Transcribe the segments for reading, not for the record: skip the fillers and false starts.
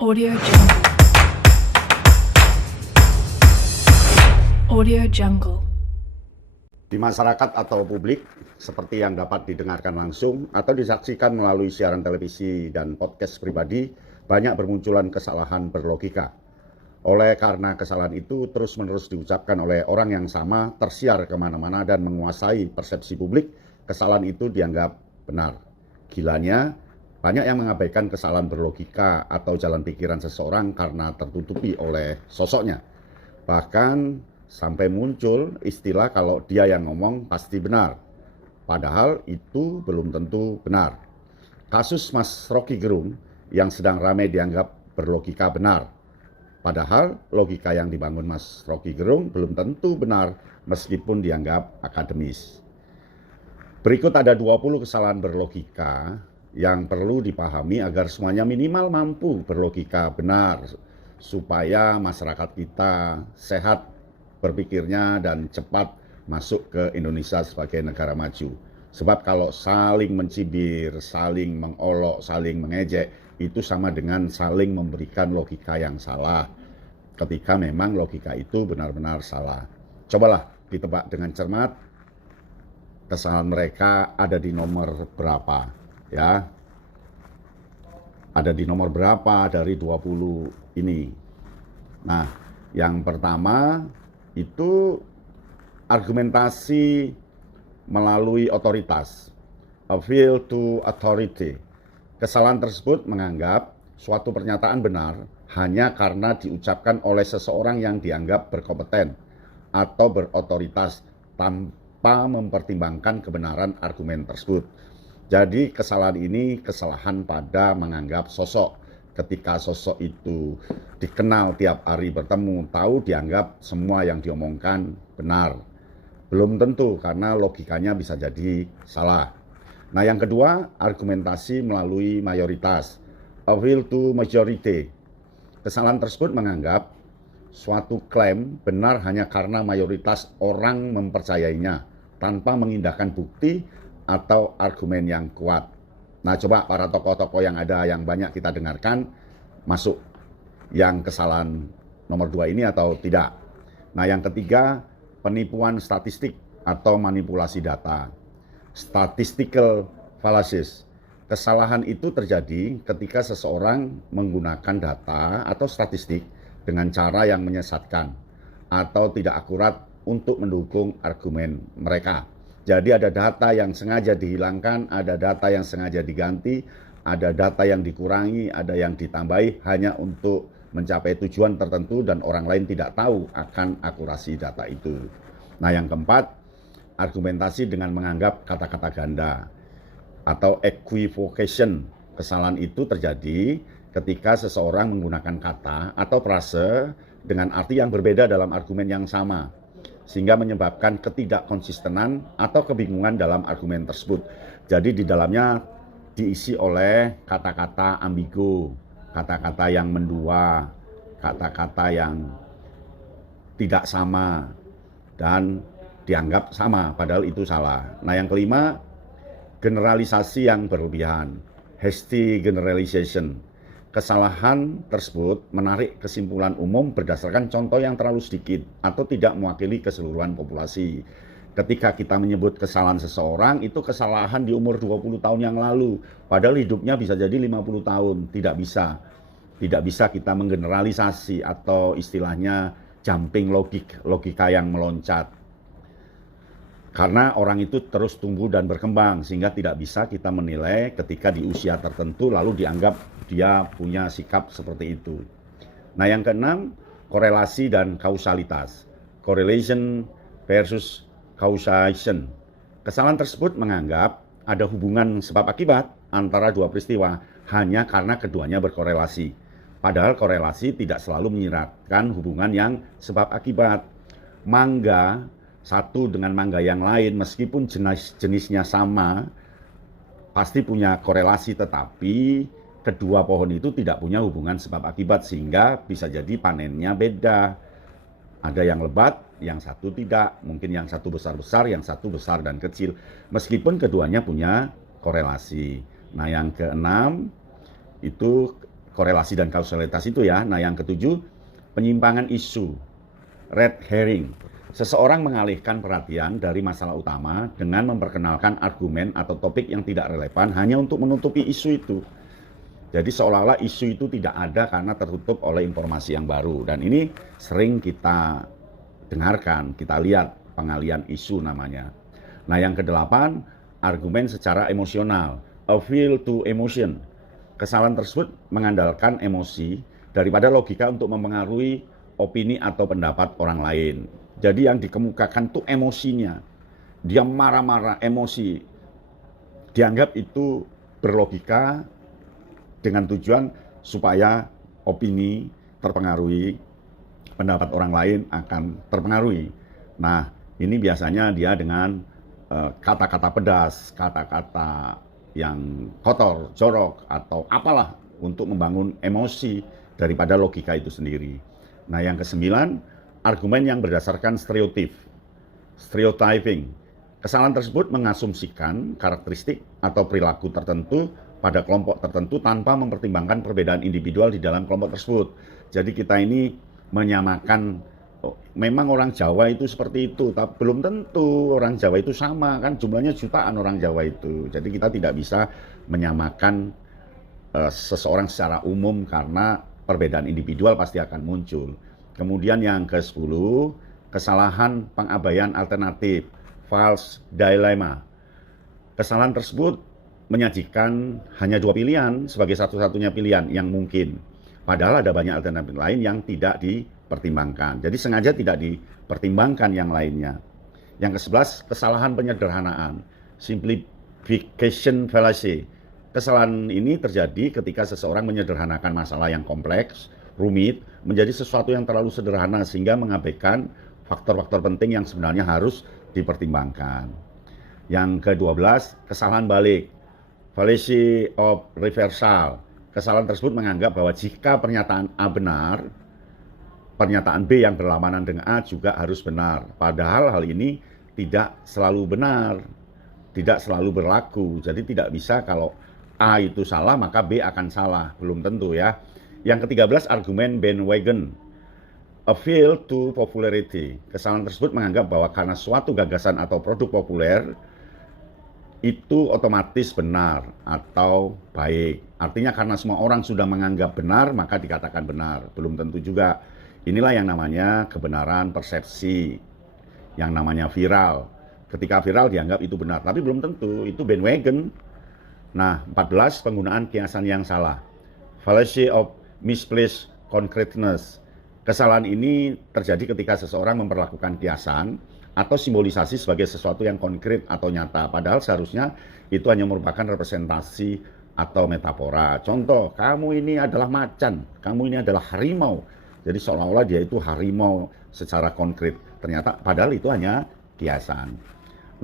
Audio Jungle. Audio Jungle. Di masyarakat atau publik, seperti yang dapat didengarkan langsung atau disaksikan melalui siaran televisi dan podcast pribadi, banyak bermunculan kesalahan berlogika. Oleh karena kesalahan itu terus-menerus diucapkan oleh orang yang sama, tersiar kemana-mana dan menguasai persepsi publik, kesalahan itu dianggap benar. Gilanya, banyak yang mengabaikan kesalahan berlogika atau jalan pikiran seseorang karena tertutupi oleh sosoknya. Bahkan sampai muncul istilah kalau dia yang ngomong pasti benar. Padahal itu belum tentu benar. Kasus Mas Rocky Gerung yang sedang ramai dianggap berlogika benar. Padahal logika yang dibangun Mas Rocky Gerung belum tentu benar meskipun dianggap akademis. Berikut ada 20 kesalahan berlogika yang perlu dipahami agar semuanya minimal mampu berlogika benar supaya masyarakat kita sehat berpikirnya dan cepat masuk ke Indonesia sebagai negara maju. Sebab kalau saling mencibir, saling mengolok, saling mengejek, itu sama dengan saling memberikan logika yang salah. Ketika memang logika itu benar-benar salah. Cobalah ditebak dengan cermat, kesalahan mereka ada di nomor berapa, ya. Ada di nomor berapa dari 20 ini. Nah, yang pertama itu argumentasi melalui otoritas, appeal to authority. Kesalahan tersebut menganggap suatu pernyataan benar hanya karena diucapkan oleh seseorang yang dianggap berkompeten atau berotoritas tanpa mempertimbangkan kebenaran argumen tersebut. Jadi kesalahan ini kesalahan pada menganggap sosok. Ketika sosok itu dikenal tiap hari bertemu, tahu dianggap semua yang diomongkan benar. Belum tentu karena logikanya bisa jadi salah. Nah, yang kedua, argumentasi melalui mayoritas, appeal to majority. Kesalahan tersebut menganggap suatu klaim benar hanya karena mayoritas orang mempercayainya tanpa mengindahkan bukti atau argumen yang kuat. Nah, coba para tokoh-tokoh yang ada yang banyak kita dengarkan masuk yang kesalahan nomor 2 ini atau tidak. Nah, yang ketiga, penipuan statistik atau manipulasi data. Statistical fallacies. Kesalahan itu terjadi ketika seseorang menggunakan data atau statistik dengan cara yang menyesatkan atau tidak akurat untuk mendukung argumen mereka. Jadi ada data yang sengaja dihilangkan, ada data yang sengaja diganti, ada data yang dikurangi, ada yang ditambahi hanya untuk mencapai tujuan tertentu dan orang lain tidak tahu akan akurasi data itu. Nah, yang keempat, argumentasi dengan menganggap kata-kata ganda atau equivocation. Kesalahan itu terjadi ketika seseorang menggunakan kata atau frase dengan arti yang berbeda dalam argumen yang sama, sehingga menyebabkan ketidakkonsistenan atau kebingungan dalam argumen tersebut. Jadi di dalamnya diisi oleh kata-kata ambigu, kata-kata yang mendua, kata-kata yang tidak sama dan dianggap sama padahal itu salah. Nah, yang kelima, generalisasi yang berlebihan, hasty generalization. Kesalahan tersebut menarik kesimpulan umum berdasarkan contoh yang terlalu sedikit atau tidak mewakili keseluruhan populasi. Ketika kita menyebut kesalahan seseorang, itu kesalahan di umur 20 tahun yang lalu. Padahal hidupnya bisa jadi 50 tahun. Tidak bisa. Tidak bisa kita menggeneralisasi atau istilahnya jumping logika yang meloncat. Karena orang itu terus tumbuh dan berkembang sehingga tidak bisa kita menilai ketika di usia tertentu lalu dianggap dia punya sikap seperti itu. Nah, yang keenam, korelasi dan kausalitas. Correlation versus causation. Kesalahan tersebut menganggap ada hubungan sebab akibat antara dua peristiwa hanya karena keduanya berkorelasi. Padahal korelasi tidak selalu menyiratkan hubungan yang sebab akibat. Mangga satu dengan mangga yang lain meskipun jenisnya sama pasti punya korelasi, tetapi kedua pohon itu tidak punya hubungan sebab akibat sehingga bisa jadi panennya beda. Ada yang lebat, yang satu tidak. Mungkin yang satu besar-besar, yang satu besar dan kecil. Meskipun keduanya punya korelasi. Nah, yang keenam itu korelasi dan kausalitas itu ya. Nah, yang ketujuh, penyimpangan isu, red herring. Seseorang mengalihkan perhatian dari masalah utama dengan memperkenalkan argumen atau topik yang tidak relevan hanya untuk menutupi isu itu. Jadi seolah-olah isu itu tidak ada karena tertutup oleh informasi yang baru. Dan ini sering kita dengarkan, kita lihat pengalihan isu namanya. Nah, yang kedelapan, argumen secara emosional, appeal to emotion. Kesalahan tersebut mengandalkan emosi daripada logika untuk mempengaruhi opini atau pendapat orang lain. Jadi yang dikemukakan tuh emosinya. Dia marah-marah, emosi. Dianggap itu berlogika dengan tujuan supaya opini terpengaruhi, pendapat orang lain akan terpengaruhi. Nah, ini biasanya dia dengan kata-kata pedas, kata-kata yang kotor, jorok, atau apalah untuk membangun emosi daripada logika itu sendiri. Nah, yang kesembilan, argumen yang berdasarkan stereotyping. Kesalahan tersebut mengasumsikan karakteristik atau perilaku tertentu pada kelompok tertentu tanpa mempertimbangkan perbedaan individual di dalam kelompok tersebut. Jadi kita ini menyamakan, memang orang Jawa itu seperti itu, tapi belum tentu orang Jawa itu sama, kan jumlahnya jutaan orang Jawa itu. Jadi kita tidak bisa menyamakan seseorang secara umum karena perbedaan individual pasti akan muncul. Kemudian yang ke-10, kesalahan pengabaian alternatif, false dilemma. Kesalahan tersebut menyajikan hanya dua pilihan sebagai satu-satunya pilihan yang mungkin. Padahal ada banyak alternatif lain yang tidak dipertimbangkan. Jadi sengaja tidak dipertimbangkan yang lainnya. Yang ke-11, kesalahan penyederhanaan, simplification fallacy. Kesalahan ini terjadi ketika seseorang menyederhanakan masalah yang kompleks, rumit, menjadi sesuatu yang terlalu sederhana sehingga mengabaikan faktor-faktor penting yang sebenarnya harus dipertimbangkan. Yang ke-12, kesalahan balik, fallacy of reversal. Kesalahan tersebut menganggap bahwa jika pernyataan A benar, pernyataan B yang berlawanan dengan A juga harus benar. Padahal hal ini tidak selalu benar, tidak selalu berlaku. Jadi tidak bisa kalau A itu salah maka B akan salah, belum tentu ya. Yang ke-13, argumen bandwagon, appeal to popularity. Kesalahan tersebut menganggap bahwa karena suatu gagasan atau produk populer itu otomatis benar atau baik. Artinya karena semua orang sudah menganggap benar maka dikatakan benar. Belum tentu juga. Inilah yang namanya kebenaran persepsi, yang namanya viral. Ketika viral dianggap itu benar, tapi belum tentu, itu bandwagon. Nah, 14, penggunaan kiasan yang salah, fallacy of misplaced concreteness. Kesalahan ini terjadi ketika seseorang memperlakukan kiasan atau simbolisasi sebagai sesuatu yang konkret atau nyata. Padahal seharusnya itu hanya merupakan representasi atau metafora. Contoh, kamu ini adalah macan, kamu ini adalah harimau. Jadi seolah-olah dia itu harimau secara konkret. Ternyata padahal itu hanya kiasan.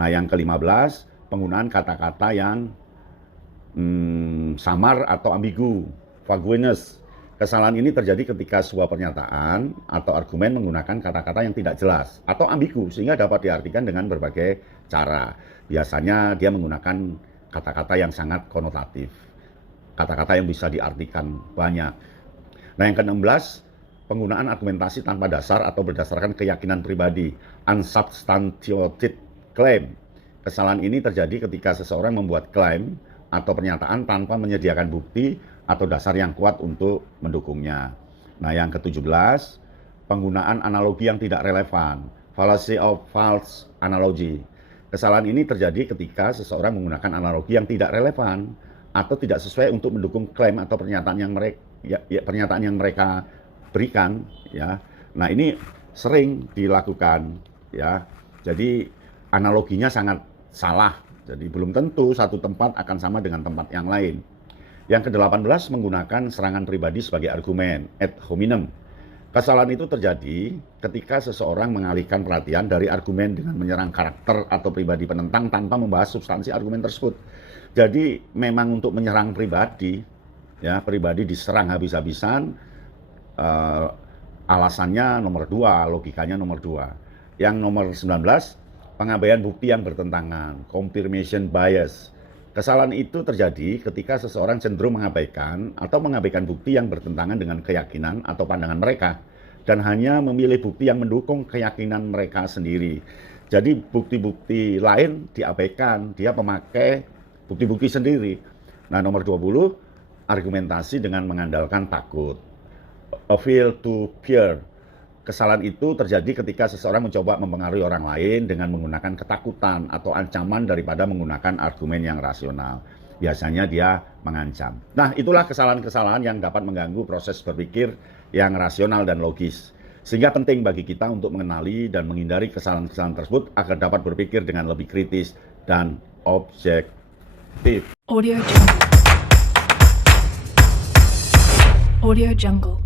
Nah, yang ke-15, penggunaan kata-kata yang samar atau ambigu, vagueness. Kesalahan ini terjadi ketika sebuah pernyataan atau argumen menggunakan kata-kata yang tidak jelas atau ambigu sehingga dapat diartikan dengan berbagai cara. Biasanya dia menggunakan kata-kata yang sangat konotatif, kata-kata yang bisa diartikan banyak. Nah, yang ke-16, penggunaan argumentasi tanpa dasar atau berdasarkan keyakinan pribadi, unsubstantiated claim. Kesalahan ini terjadi ketika seseorang membuat klaim atau pernyataan tanpa menyediakan bukti atau dasar yang kuat untuk mendukungnya. Nah, yang ke-17, penggunaan analogi yang tidak relevan, fallacy of false analogy. Kesalahan ini terjadi ketika seseorang menggunakan analogi yang tidak relevan atau tidak sesuai untuk mendukung klaim atau pernyataan yang mereka berikan ya. Nah, ini sering dilakukan ya. Jadi analoginya sangat salah. Jadi belum tentu satu tempat akan sama dengan tempat yang lain. Yang ke-18, menggunakan serangan pribadi sebagai argumen, ad hominem. Kesalahan itu terjadi ketika seseorang mengalihkan perhatian dari argumen dengan menyerang karakter atau pribadi penentang tanpa membahas substansi argumen tersebut. Jadi memang untuk menyerang pribadi, ya pribadi diserang habis-habisan, alasannya nomor 2, logikanya nomor 2. Yang nomor 19, pengabaian bukti yang bertentangan, confirmation bias. Kesalahan itu terjadi ketika seseorang cenderung mengabaikan atau mengabaikan bukti yang bertentangan dengan keyakinan atau pandangan mereka dan hanya memilih bukti yang mendukung keyakinan mereka sendiri. Jadi bukti-bukti lain diabaikan, dia memakai bukti-bukti sendiri. Nah, nomor 20, argumentasi dengan mengandalkan takut. Appeal to fear. Kesalahan itu terjadi ketika seseorang mencoba mempengaruhi orang lain dengan menggunakan ketakutan atau ancaman daripada menggunakan argumen yang rasional. Biasanya dia mengancam. Nah, itulah kesalahan-kesalahan yang dapat mengganggu proses berpikir yang rasional dan logis. Sehingga penting bagi kita untuk mengenali dan menghindari kesalahan-kesalahan tersebut agar dapat berpikir dengan lebih kritis dan objektif. Audio Jungle. Audio Jungle.